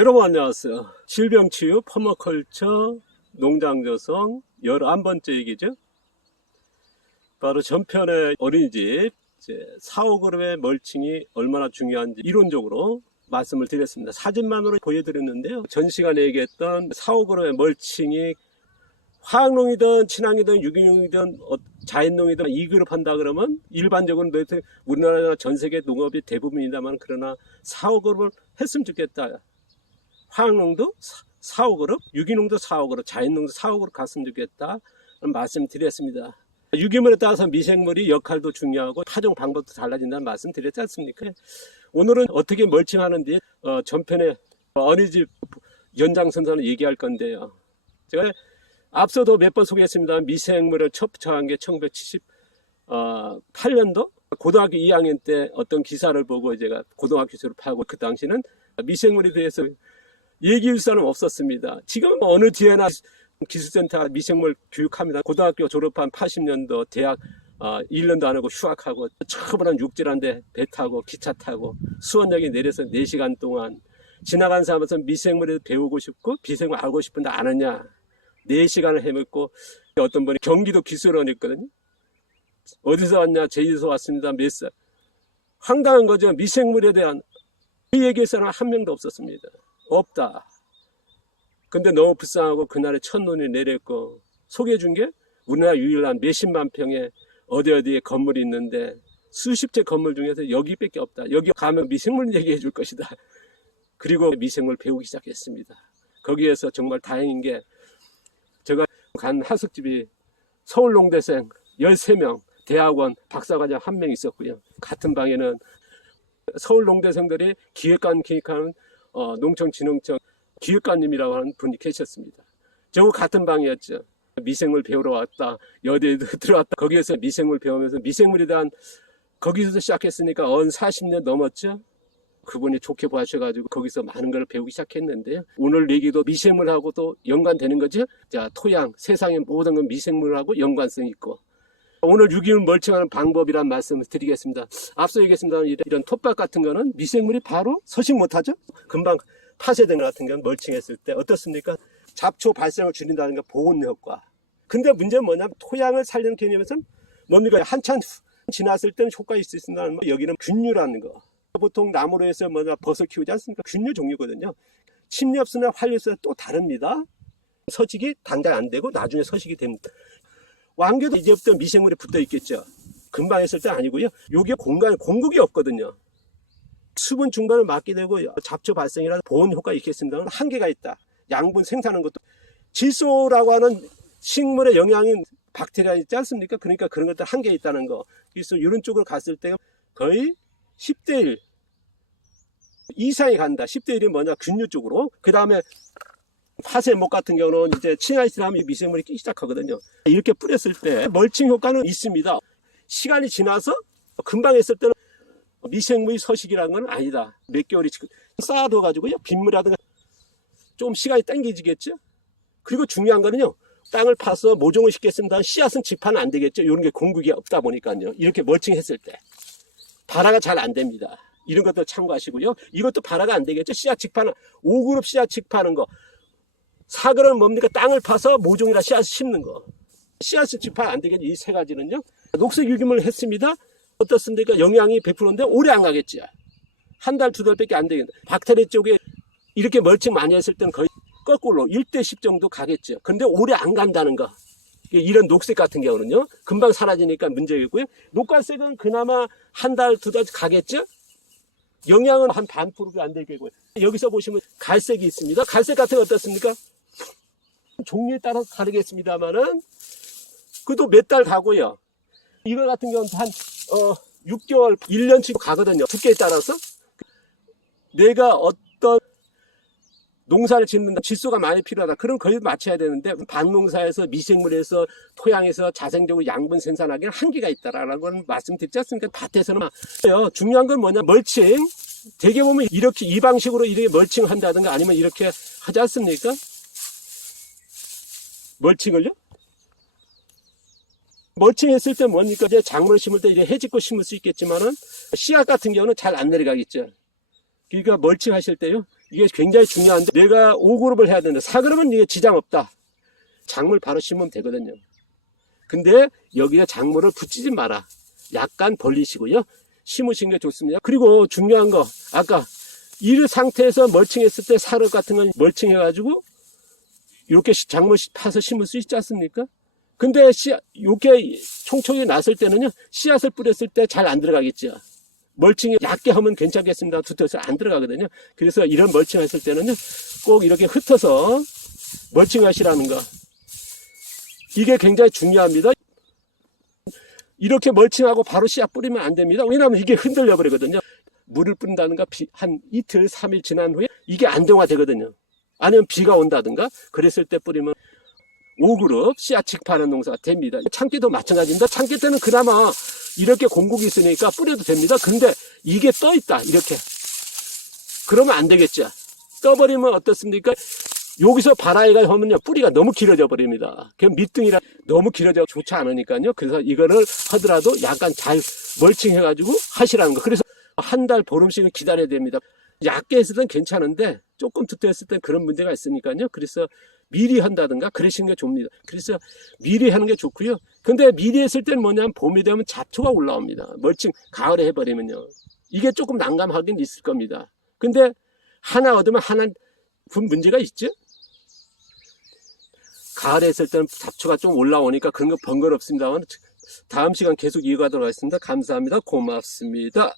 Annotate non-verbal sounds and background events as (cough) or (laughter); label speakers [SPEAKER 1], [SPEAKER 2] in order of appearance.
[SPEAKER 1] 여러분 안녕하세요. 질병치유 퍼머컬처 농장조성 11번째 얘기죠. 바로 전편의 어린이집 이제 4, 5그룹의 멀칭이 얼마나 중요한지 이론적으로 말씀을 드렸습니다. 사진만으로 보여드렸는데요. 전 시간에 얘기했던 4, 5그룹의 멀칭이 화학농이든 친환이든 유기농이든 어, 자연농이든 2그룹 한다 그러면 일반적으로 매트- 우리나라 전 세계 농업이 대부분이다만 그러나 4, 5그룹을 했으면 좋겠다. 화학농도 4, 5그룹, 유기농도 4, 5그룹, 자연농도 4, 5그룹 갔으면 좋겠다. 는 말씀 드렸습니다. 유기물에 따라서 미생물이 역할도 중요하고 파종 방법도 달라진다는 말씀 드렸지 않습니까? 오늘은 어떻게 멀칭하는지 어, 전편에 어린이집 연장선상을 얘기할 건데요. 제가 앞서도 몇 번 소개했습니다. 미생물을 첩처한 게 1978년도 고등학교 2학년 때 어떤 기사를 보고 제가 고등학교 졸업하고 그 당시는 미생물에 대해서 얘기할 사람 없었습니다. 지금 어느 뒤에나 기술센터 미생물 교육합니다. 고등학교 졸업한 80년도 대학 어, 1년도 안 하고 휴학하고 처음으로 육지란데 배 타고 기차 타고 수원역에 내려서 4시간 동안 지나간 사람에서 미생물에 배우고 싶고 비생물 알고 싶은데 아느냐 4시간을 헤맸고 어떤 분이 경기도 기술원에 있거든요. 어디서 왔냐 제주에서 왔습니다. 몇 살. 황당한 거죠. 미생물에 대한 그 얘기할 사람 한 명도 없었습니다. 없다. 근데 너무 불쌍하고 그날에 첫눈이 내렸고 소개해 준 게 우리나라 유일한 몇십만 평의 어디 어디에 건물이 있는데 수십 채 건물 중에서 여기밖에 없다. 여기 가면 미생물 얘기해 줄 것이다. 그리고 미생물 배우기 시작했습니다. 거기에서 정말 다행인 게 제가 간 하숙집이 서울농대생 13명, 대학원 박사과정 한 명 있었고요. 같은 방에는 서울농대생들이 기획관 기획하는 어, 농촌진흥청 기획관님이라고 하는 분이 계셨습니다. 저하고 같은 방이었죠. 미생물 배우러 왔다. 여대에 (laughs) 들어왔다. 거기에서 미생물 배우면서 미생물에 대한 거기서 시작했으니까 언 40년 넘었죠. 그분이 좋게 봐주셔가지고 거기서 많은 걸 배우기 시작했는데요. 오늘 얘기도 미생물하고도 연관되는 거죠. 자, 토양, 세상의 모든 건 미생물하고 연관성이 있고. 오늘 유기물 멀칭하는 방법이란 말씀을 드리겠습니다. 앞서 얘기했습니다. 이런, 톱밥 같은 거는 미생물이 바로 서식 못하죠. 금방 파쇄된 것 같은 경우는 멀칭했을 때 어떻습니까? 잡초 발생을 줄인다는 게 보온 효과. 근데 문제는 뭐냐면 토양을 살리는 개념에서는 뭡니까? 한참 후- 지났을 때는 효과가 있을 수 있다는 거. 여기는 균류라는 거. 보통 나무로 해서 뭐냐 버섯 키우지 않습니까? 균류 종류거든요. 침엽수나 활류수는 또 다릅니다. 서식이 당장 안 되고 나중에 서식이 됩니다. 왕겨도 이제부터 미생물이 붙어 있겠죠. 금방 했을 때 아니고요. 요게 공간 공급이 없거든요. 수분 중반을 막게 되고 잡초 발생이라는 보온 효과가 있겠습니다만 한계가 있다. 양분 생산하는 것도 질소라고 하는 식물의 영양인 박테리아 있지 않습니까? 그러니까 그런 것들 한계 있다는 거. 그래서 이런 쪽으로 갔을 때 거의 10대 1 이상이 간다. 10대 1이 뭐냐? 균류 쪽으로. 그 다음에 화세목 같은 경우는 이제 친화이 지나면 미생물이 끼기 시작하거든요. 이렇게 뿌렸을 때 멀칭 효과는 있습니다. 시간이 지나서 금방 했을 때는 미생물이 서식이라는 건 아니다. 몇 개월이 쌓아둬가지고요. 빗물이라든가 좀 시간이 당겨지겠죠. 그리고 중요한 거는요. 땅을 파서 모종을 심겠습니다. 씨앗은 집하는 안 되겠죠. 이런 게 공급이 없다 보니까요. 이렇게 멀칭했을 때 발화가 잘 안 됩니다. 이런 것도 참고하시고요. 이것도 발화가 안 되겠죠. 씨앗 직파는 5그룹 씨앗 직파하는 거. 4그룹은 뭡니까? 땅을 파서 모종이라 씨앗을 심는 거. 씨앗을 직파 안 되겠죠. 이 세 가지는요. 녹색 유기물을 했습니다. 어떻습니까? 영양이 100%인데 오래 안 가겠죠. 한 달, 두 달밖에 안 되겠네. 박테리아 쪽에 이렇게 멀칭 많이 했을 때는 거의 거꾸로 1대 10 정도 가겠죠. 근데 오래 안 간다는 거. 이런 녹색 같은 경우는요. 금방 사라지니까 문제겠고요. 녹갈색은 그나마 한 달, 두 달 가겠죠? 영양은 한 반 프로가 안 되겠고요. 여기서 보시면 갈색이 있습니다. 갈색 같은 거 어떻습니까? 종류에 따라서 다르겠습니다만은 그래도 몇 달 가고요. 이거 같은 경우는 한 어, 6개월, 1년치 가거든요. 두께에 따라서. 내가 어떤 농사를 짓는다, 질소가 많이 필요하다. 그럼 거의 맞춰야 되는데, 반농사에서 미생물에서 토양에서 자생적으로 양분 생산하기는 한계가 있다라는 말씀드렸지 않습니까? 밭에서는. 요 중요한 건 뭐냐, 멀칭. 대개 보면 이렇게, 이 방식으로 이렇게 멀칭 한다든가 아니면 이렇게 하지 않습니까? 멀칭을요? 멀칭했을 때 뭡니까? 이제 작물을 심을 때 이제 해짓고 심을 수 있겠지만은 씨앗 같은 경우는 잘 안 내려가겠죠. 그러니까 멀칭하실 때요. 이게 굉장히 중요한데 내가 5그룹을 해야 되는데 4그룹은 이게 지장 없다. 작물 바로 심으면 되거든요. 근데 여기에 작물을 붙이지 마라. 약간 벌리시고요. 심으신 게 좋습니다. 그리고 중요한 거 아까 이 상태에서 멀칭했을 때 사료 같은 건 멀칭해가지고 이렇게 시- 작물 시- 파서 심을 수 있지 않습니까? 근데 씨 이렇게 총총이 났을 때는요 씨앗을 뿌렸을 때 잘 안 들어가겠죠. 멀칭이 얕게 하면 괜찮겠습니다. 두터워서 안 들어가거든요. 그래서 이런 멀칭 했을 때는요 꼭 이렇게 흩어서 멀칭 하시라는 거. 이게 굉장히 중요합니다. 이렇게 멀칭하고 바로 씨앗 뿌리면 안 됩니다. 왜냐하면 이게 흔들려 버리거든요. 물을 뿌린다든가 비- 한 이틀, 삼일 지난 후에 이게 안정화 되거든요. 아니면 비가 온다든가 그랬을 때 뿌리면 5그룹 씨앗 직파하는 농사가 됩니다. 참깨도 마찬가지입니다. 참깨 때는 그나마 이렇게 공국이 있으니까 뿌려도 됩니다. 근데 이게 떠 있다 이렇게 그러면 안 되겠죠. 떠버리면 어떻습니까? 여기서 바라이가 하면요 뿌리가 너무 길어져 버립니다. 그 밑둥이라 너무 길어져 좋지 않으니까요. 그래서 이거를 하더라도 약간 잘 멀칭해가지고 하시라는 거. 그래서 한 달 보름씩은 기다려야 됩니다. 얕게 했을 땐 괜찮은데 조금 두터 했을 땐 그런 문제가 있으니까요. 그래서 미리 한다든가 그러시는 게 좋습니다. 그래서 미리 하는 게 좋고요. 근데 미리 했을 때는 뭐냐면 봄이 되면 잡초가 올라옵니다. 멀칭 가을에 해버리면요. 이게 조금 난감하긴 있을 겁니다. 근데 하나 얻으면 하나 분 문제가 있죠? 가을에 했을 때는 잡초가 좀 올라오니까 그런 거 번거롭습니다만 다음 시간 계속 이어가도록 하겠습니다. 감사합니다. 고맙습니다.